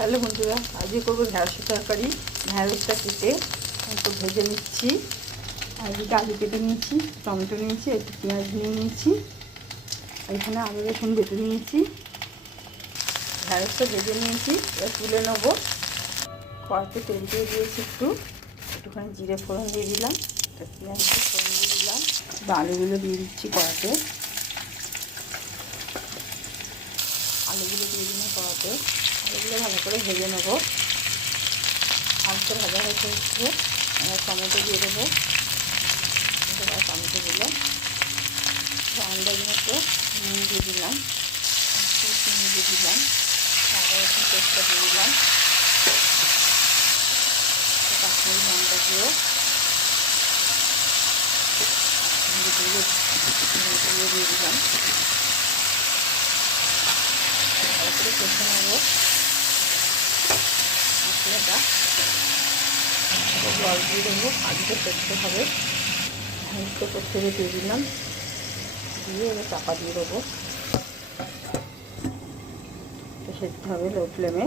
Hello বন্ধুরা, আজকে করবো ঢ্যাঁড়সের তরকারি। ঢ্যাঁড়সটা কেটে একটু ভেজে নিচ্ছি। আর এদিকে আলু কেটে নিয়েছি, টমেটো নিয়েছি, একটু পেঁয়াজ নিয়ে নিয়েছি, এখানে আলু রসুন বেটে নিয়েছি। ঢ্যাঁড়সটা ভেজে নিয়েছি, এবার তুলে নেবো। কড়াইতে তেল দিয়ে দিয়েছি, একটুখানি জিরে ফোড়ন দিয়ে দিলাম, পেঁয়াজ দিয়ে ফোড়ন দিয়ে দিলাম, আলুগুলো দিয়ে দিচ্ছি কড়াতে। আলুগুলো দিয়ে দিলাম কড়াতে, আলুগুলো ভালো করে ভেজে নেবো। আলুটা ভাজা হয়েছে হচ্ছে, টমেটো দিয়ে দেবো। টমেটোগুলো আন্দাজ মতো নুন দিয়ে দিলাম, চিনি দিয়ে দিলাম, আদা রসুন পেস্টটা দিয়ে দিলাম, কাশ্মীরি লঙ্কা দিয়ে দিয়ে দিলাম। ভালো করে কষে নেবো মশলাটা। জল দিয়ে দেবো, আলুটা করতে হবে। হাঁড়িটা করতে দিয়ে দিলাম, দিয়ে এবার চাপা দিয়ে দেবো। সেদ্ধ হবে লো ফ্লেমে।